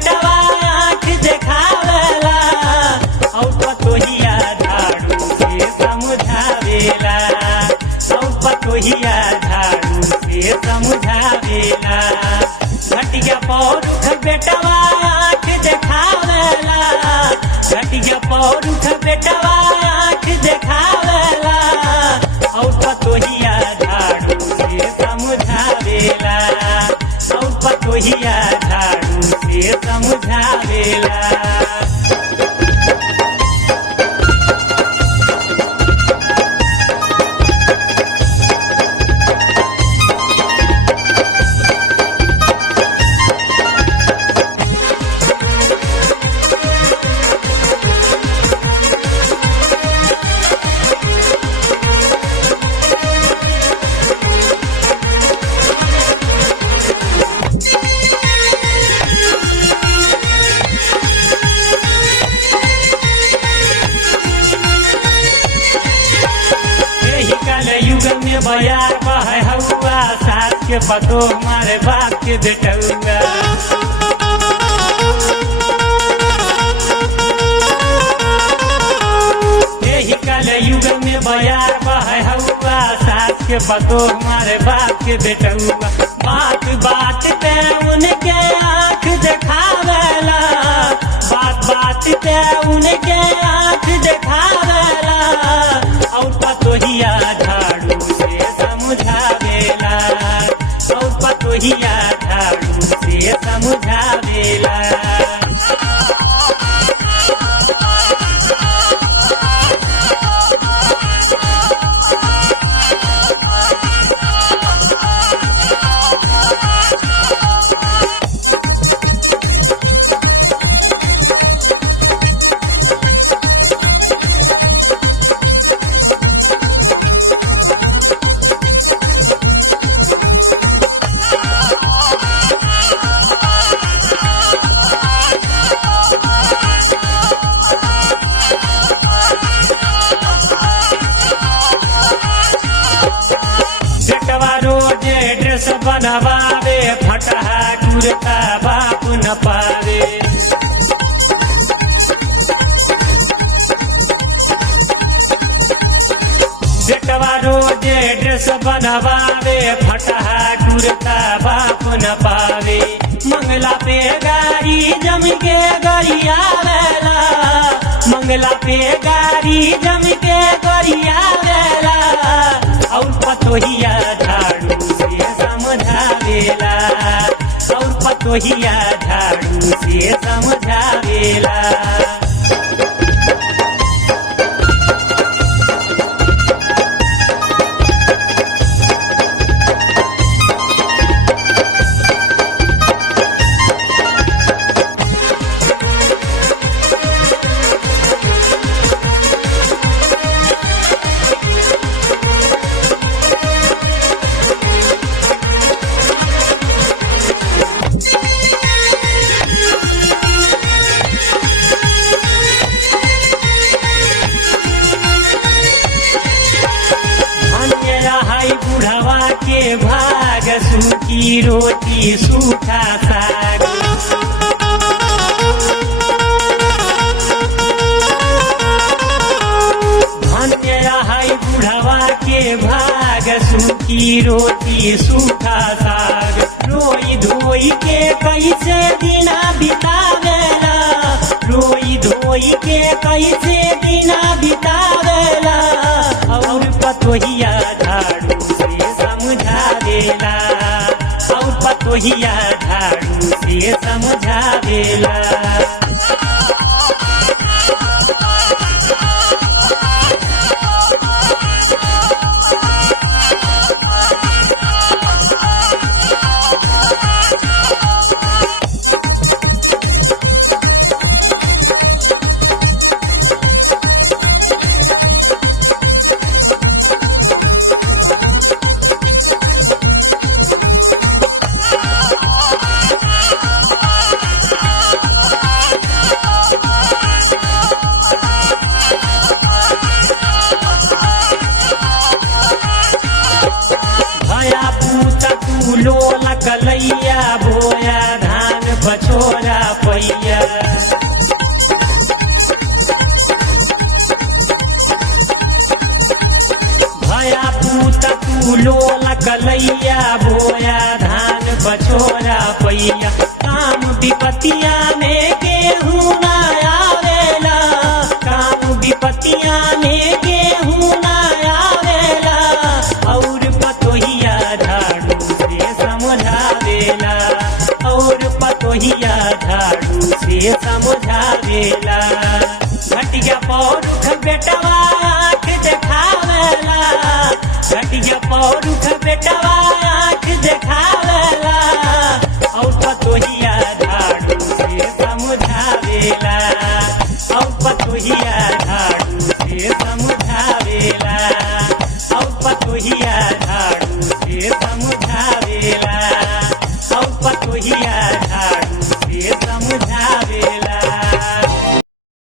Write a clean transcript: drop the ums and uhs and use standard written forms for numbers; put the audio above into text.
बेटवा आँख देखावेला औ पतोहिया झाड़ू से समझावेला औ पतोहिया झाड़ू से समझावेला घटिया पौरुख बेटवा आँख देखावेला घटिया पौरुख बेटवा आँख देखावेला औ पतोहिया झाड़ू से समझावेला औ पतोहिया झाड़ू से समझावेला। युग में बयार बह हौआ सास के पतो मारे बाप के बेटौआ यही कल युग में बयार बह हौआ सास के पतो मारे बाप के बेटौआ बात बात पे उनके आँख देखावेला बात बात पे उनके आँख देखावेला और पतोहिया झाड़ू से समझावेला और पतोहिया झाड़ू से समझावेला। ड्रेस बनवावे फटहा कुर्ता बाप न पावे बेटवा रोजे ड्रेस बनवावे फटहा कुर्ता बाप न पावे मंगला पे गाड़ी जम के गरियावेला मंगला पे गाड़ी जम के गरियावेला और पतोहिया झाड़ू से समझावेला और पतोहिया झाड़ू से समझावेला। बुढ़वा के भाग सूखी रोटी सूखा साग धन्य है बुढ़वा के भाग सूखी रोटी सूखा साग रोई धोई के कैसे दिना बितावेला रोई धोई के कैसे दिना बितावेला और पतोहिया झाड़ू से समझावेला और पतोहिया झाड़ू से समझावेला। लोल कलैया बोया धान बछोरा फूलो लकलैया बोया धान बछोरा पैया काम विपतिया में गेहूं ना आवेला काम विपतिया में गेहूं ना आवेला और पतोहिया झाड़ू से समझावेला और पतोहिया झाड़ू से समझावेला घटिया पौरुख बेटवा आँख देखावेला घटिया पौरुख बेटवा आँख देखावेला और पतोहिया झाड़ू से समझावेला और पतोहिया